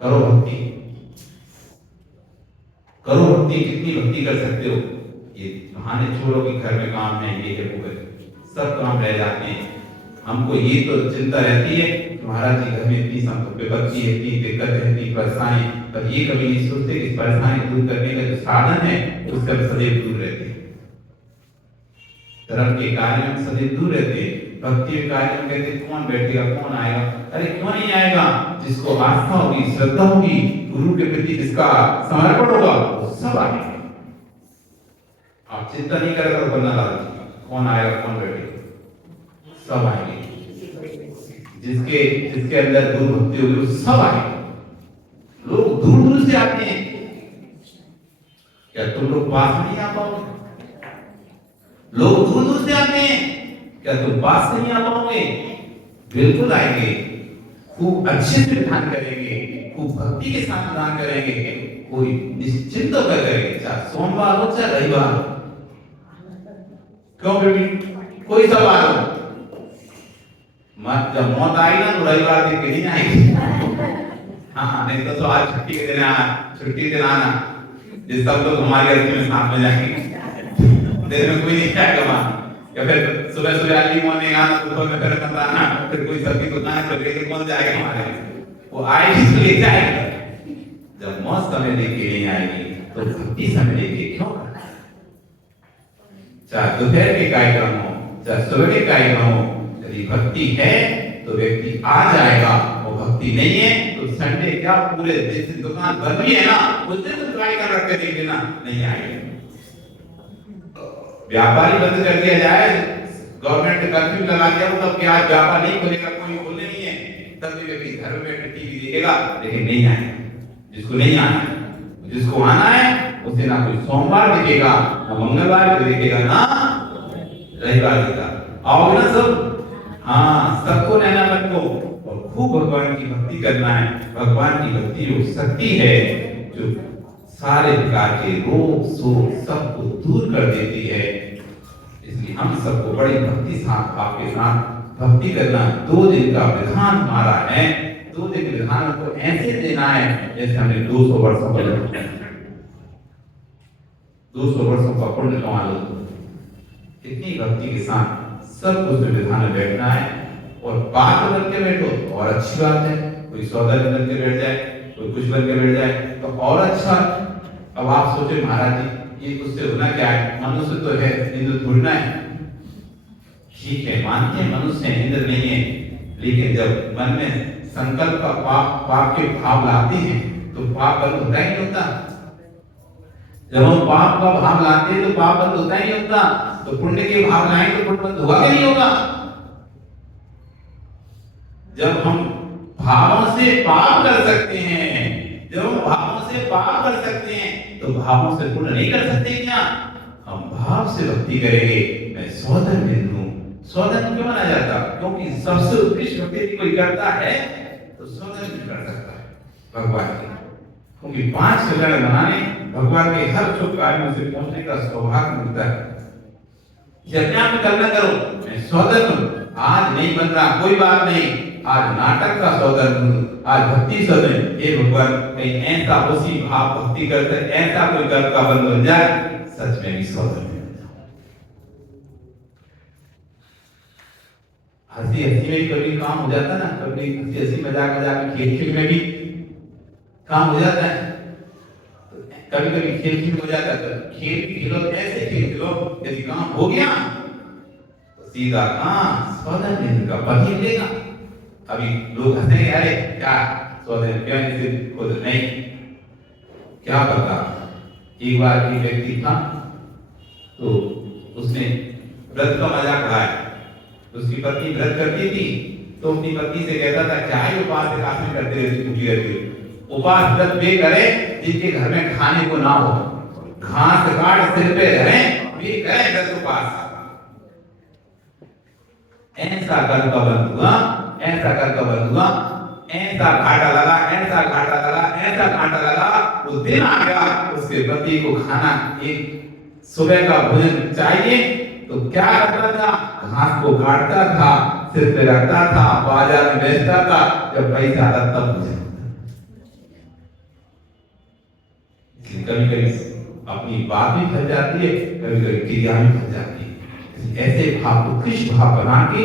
करो भक्ति, करो भक्ति, कितनी भक्ति कर सकते हो। ये बहाने छोड़ो कि घर में काम है, ये है वो है, सब काम रह जाते हैं। हमको ये तो चिंता रहती है कि महाराज जी घर में इतनी विपत्ति है, इतनी दिक्कत है, इतनी परेशानी, पर ये कभी नहीं सोचते कि इस परेशानी दूर करने का जो साधन है उसका सदैव दूर रहते हैं। धर्म के कार्य में सदैव दूर रहते हैं, भक्ति के कार्य में कहते कौन बैठेगा, कौन आएगा। अरे क्यों नहीं आएगा, जिसको आस्था होगी, श्रद्धा होगी, गुरु के प्रति जिसका समर्पण होगा, वो सब आएंगे। आप चिंता नहीं करेगा तो बनना लाल कौन आएगा, कौन बैठेगा, सब आएंगे। जिसके अंदर गुरु भक्ति होगी वो सब आएंगे। लोग दूर दूर से आते हैं, क्या तुम लोग पास नहीं आ पाओगे? लोग दूर दूर से आते हैं, क्या तुम पास नहीं आ पाओगे? बिल्कुल आएंगे, खूब अच्छे से ध्यान करेंगे, खूब भक्ति के साथ ध्यान करेंगे, कोई निश्चिंत होकर करेंगे, चाहे सोमवार हो चाहे रविवार हो। क्यों बेबी, कोई सवाल हो मत, जब मौत आई ना तो रविवार दिन के नहीं आएगी। हाँ नहीं तो आज छुट्टी के दिन आना, छुट्टी के दिन आना, जिस सब लोग हमारे घर में साथ में जाएंगे, दिन में कोई नहीं जाएगा वहां, या फिर सुबह सुबह अर्ली मॉर्निंग आना, दोपहर में फिर मत आना, फिर कोई सब्जी दुकान पर लेके कौन जाएगा हमारे, वो आएगी तो ले जाएगा। जब मौत समय लेके नहीं आएगी तो भक्ति समय लेके क्यों करना है? चाहे दोपहर के कार्यक्रम हो चाहे सुबह के कार्यक्रम हो, यदि भक्ति है तो व्यक्ति आ जाएगा, और भक्ति नहीं है तो संडे क्या पूरे दिन दुकान बंद भी है ना, उस दिन तो कार्यक्रम रखते नहीं लेना, नहीं आएगा। व्यापारी बंद कर दिया जाए, गवर्नमेंट ने कर्फ्यू लगा दिया, मतलब कि आज व्यापार नहीं खुलेगा, कोई खोलने नहीं है, तब भी व्यक्ति घर में बैठे टीवी देखेगा, लेकिन नहीं आएगा। जिसको नहीं आना है, जिसको आना है उसे ना कोई सोमवार दिखेगा, ना मंगलवार दिखेगा, ना रविवार दिखेगा। आओगे ना सब? हाँ, सबको रहना मन को, और खूब भगवान की भक्ति करना है। भगवान की भक्ति वो शक्ति है जो सारे प्रकार के रोग शोक सबको दूर कर देती है। इसलिए हम सबको बड़ी भक्ति साथ आपके साथ भक्ति करना 2 दिन का विधान हमारा है। 2 दिन विधान को ऐसे देना है जैसे हमने 200 वर्षों का 200 वर्षों का पुण्य कमा लो। इतनी भक्ति के साथ सब कुछ विधान में बैठना है, और बात बन के बैठो तो और अच्छी बात है। कोई सौदा बन के बैठ जाए, कोई कुछ बन के बैठ जाए तो और अच्छा। अब आप सोचे महाराज जी ये उससे होना क्या है, मनुष्य तो है, इंद्र थोड़ी ना है। ठीक है, मानते हैं मनुष्य है, इंद्र नहीं है, लेकिन जब मन में संकल्प का पाप के भाव लाते हैं तो पाप बंद होता ही नहीं होता। जब हम पाप का भाव लाते हैं तो पाप बंद होता ही नहीं होता। तो पुण्य के भाव लाएं तो पुण्य बंद होगा कि नहीं होगा? जब हम भावों से पाप कर सकते हैं, जब हम भावों से पाप कर सकते हैं तो भावों से पुण्य नहीं कर सकते क्या? हम भाव से भक्ति करेंगे। मैं सौधन बिंदु, सौधन क्यों माना जाता? क्योंकि सबसे उत्कृष्ट भक्ति यदि कोई करता है तो सौधन भी कर सकता है भगवान की, क्योंकि 5 कल्याण बनाने भगवान के हर शुभ कार्यों से पहुंचने का सौभाग्य मिलता है। यज्ञ में कल्पना करो, मैं सौधन हूं, आज नहीं बन रहा कोई बात नहीं, आज नाटक का सौधन हूं, आज भक्ति सौधन। हे भगवान, कहीं ऐसा उसी भाव भक्ति करते ऐसा कोई गर्भ का बंद बन जाए, सच में भी सौधन में हंसी हंसी में कभी काम हो जाता ना, कभी हंसी हंसी मजाक मजाक में खेल खेल में भी काम हो जाता है। कभी कभी खेल खेल हो जाता है, खेल भी खेलो, ऐसे खेल खेलो, यदि काम हो गया तो सीधा सौधन दिन का पति मिलेगा। अभी लोग हंसेंगे, अरे क्या सौधन क्या नहीं, क्या पता। एक बार एक व्यक्ति था तो उसने व्रत का मजाक उड़ाया। उसकी पत्नी व्रत करती थी तो अपनी पत्नी से कहता था चाहे उपास में करते रहती, पूजी रहती, उपास व्रत वे करे जिनके घर में खाने को ना हो, घास काट सिर पे रहे वे करे व्रत उपास। ऐसा घर का बंद हुआ, ऐसा घर का बंद हुआ, ऐसा घाटा लगा, ऐसा घाटा लगा, ऐसा घाटा लगा। वो दिन आ गया उसके पति को खाना एक सुबह का भोजन चाहिए, तो क्या करता था, घास को काटता था, सिर पे रखता था, बाजार में बेचता था, जब पैसा आता तब भोजन। कभी कभी अपनी बात भी फल जाती है, कभी कभी क्रिया भी फल जाती है। ऐसे भाव उत्कृष्ट भाव बना के,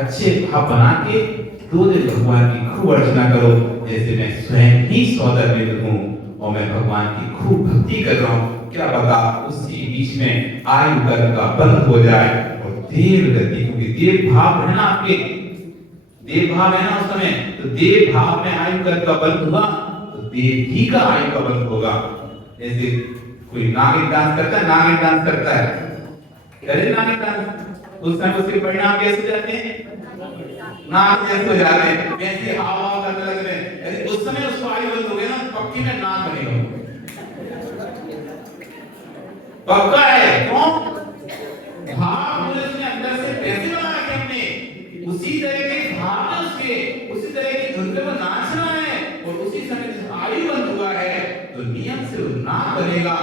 अच्छे भाव बना के 2 दिन भगवान की खूब अर्चना करो, जैसे मैं स्वयं ही सौदामित्र हूँ और मैं भगवान की खूब भक्ति कर रहा हूँ। क्या पता उसी बीच में आयु कर्म का बंध हो जाए और देव गति, क्योंकि देव भाव है ना आपके, देव भाव है ना उस समय, तो देव भाव में आयु कर्म का बंध हुआ तो देव ही का आयु का बंध होगा। जैसे कोई नागिन डांस करता है, नागिन डांस करता है, करे नागिन डांस, उस समय उसके परिणाम कैसे जाते हैं, नाक जैसे हो जाते हैं, वैसे हाव करने लग रहे हैं। उस समय उसको आयु बंद हो गया ना, पक्की में नाक बनेगा, पक्का है। क्यों? भाव उसने अंदर से कैसे बना रखे हमने, उसी तरह के भाव है उसके, उसी तरह की धुन पे वो नाचना है, और उसी समय आयु बंद हुआ है तो नियम से वो नाक बनेगा।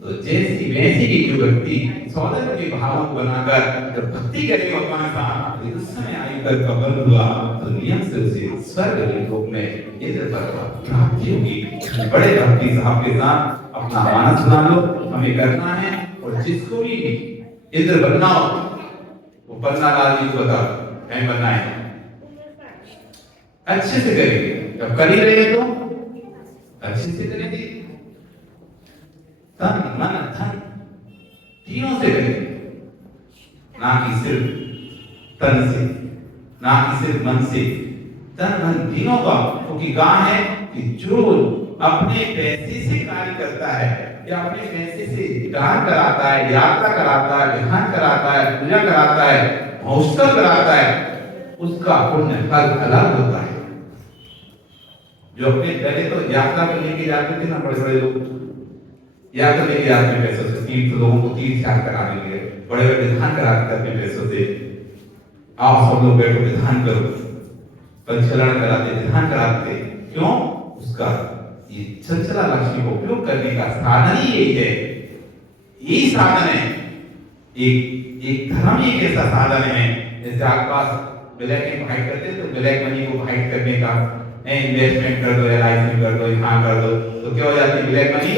तो जैसी वैसी की जो व्यक्ति सौदर के भावों को बनाकर जब भक्ति करेगा भगवान का, तो उस समय आयु कर्म का बंध हुआ तो नियम से उसे स्वर्ग के लोक में इंद्र पद की प्राप्ति होगी। बड़े भक्ति साहब के साथ अपना मानस बना लो, हमें करना है, और जिसको भी इंद्र बनना हो वो पन्ना लाल जी को बताओ, हमें बनना है, अच्छे से करेंगे, जब कर ही रहे तो अच्छे से करेंगे, तन मन धन तीनों से करेंगे, ना कि सिर्फ तन से, ना कि सिर्फ मन से, तन मन तीनों का। क्योंकि कहा है कि जो अपने पैसे से कार्य करता है या अपने पैसे से दान कराता है, यात्रा कराता है, ध्यान कराता है, पूजा कराता है, महोत्सव कराता है, उसका पुण्य फल अलग होता है। जो अपने पहले तो यात्रा पर लेके जाते थे ना, बड़े बड़े लोग यात्रा लेके जाते हैं पैसों से, तीर्थ लोगों को तीर्थ यात्रा कराने के लिए बड़े बड़े ध्यान कराते थे अपने पैसों से, आओ सब लोग बैठो ध्यान करो, पंचकरण कराते, ध्यान कराते। क्यों? उसका ये चंचला लक्ष्मी को उपयोग करने का साधन ही यही है, यही साधन है। एक धर्म ही एक ऐसा साधन है, जैसे आपके पास ब्लैक एंड व्हाइट करते हैं, तो ब्लैक मनी को व्हाइट करने का इन्वेस्टमेंट कर दो, एलआईसी कर दो, यहाँ कर दो, तो क्या हो जाती है, ब्लैक मनी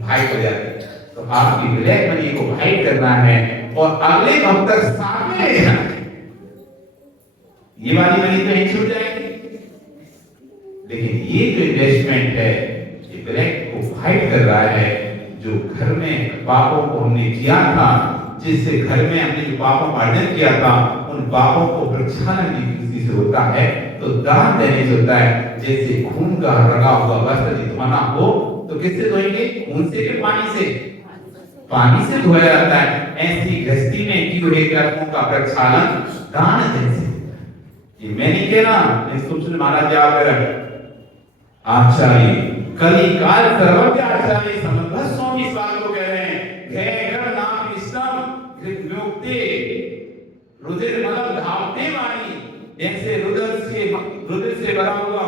व्हाइट हो जाती है। तो आपकी ब्लैक मनी को व्हाइट करना है और अगले वक्त तक साथ में ले जाना है। ये वाली मनी तो यहीं छूट जाएगी, लेकिन ये जो इन्वेस्टमेंट है ये ब्लैक को फाइट कर रहा है। जो घर में पापों को हमने किया था, जिससे घर में हमने जो पापों का अर्जन किया था, उन पापों को प्रक्षालन की किसी से होता है तो दान देने से होता है। जैसे खून का रंगा हुआ वस्त्र धोना हो तो किससे धोएंगे? खून से कि पानी से? पानी से धोया जाता है। ऐसी गृहस्थी में की हुए कर्मों का प्रक्षालन दान देने से। ये मैं नहीं कह रहा, सुन महाराज आप आचार्य कली काल सर्वज्ञ आचार्य समन्वय स्वामी इस बात को कह रहे हैं। घर नाम विष्णु मुक्ति रुधिर मलम धावते वाणी, जैसे रुधिर से भरा हुआ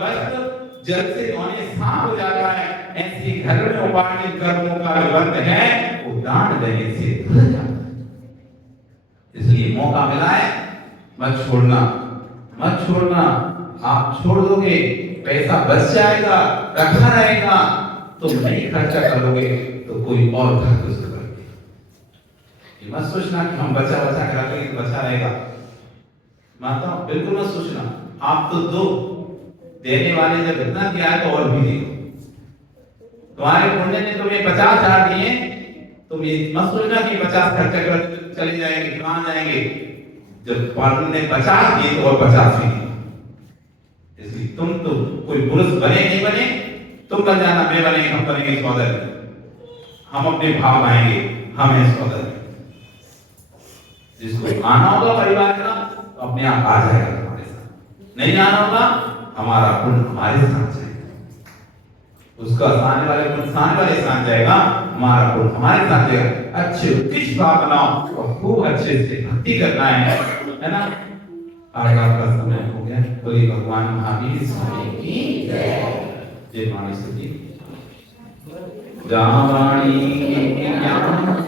वस्त्र जल से धोने साफ हो जाता है, ऐसी घर में उपार्जित कर्मों का जो बंध है वो दान देने से धुल जाता है। इसलिए मौका मिला है, मत छोड़ना, मत छोड़ना। आप छोड़ दोगे पैसा बच जाएगा, रखा रहेगा, तुम नहीं खर्चा करोगे तो कोई और खर्च करोगे। ये मत सोचना कि हम बचा बचा कर रखेंगे तो बचा रहेगा, माता बिल्कुल मत सोचना। आप तो दो, देने वाले जब इतना दिया है तो और भी दो। तुम्हारे पुण्य ने तुम्हें 50,000 दिए, तुम ये मत सोचना कि 50 खर्चा कर चले जाएंगे, कहां जाएंगे। जब पुण्य ने 50 दिए तो और 50 भी दिए। इसलिए तुम तो कोई पुरुष बने नहीं बने, तुम बन जाना, मैं बनेंगे, हम बनेंगे सौदर, हम अपने भाव आएंगे, हम हैं सौदर। जिसको आना होगा परिवार का तो अपने आप आ जाएगा हमारे साथ, नहीं आना होगा हमारा पुण्य हमारे साथ जाएगा। उसका सामने वाले साथ जाएगा, हमारा पुरुष हमारे साथ जाएगा। अच्छे उत्कृष्ट भावनाओं और खूब अच्छे से भक्ति करना है ना। आज आपका समय हो गया। बोलिए भगवान महावीर स्वामी की जय। जय मानस की जहाँ वाणी ज्ञान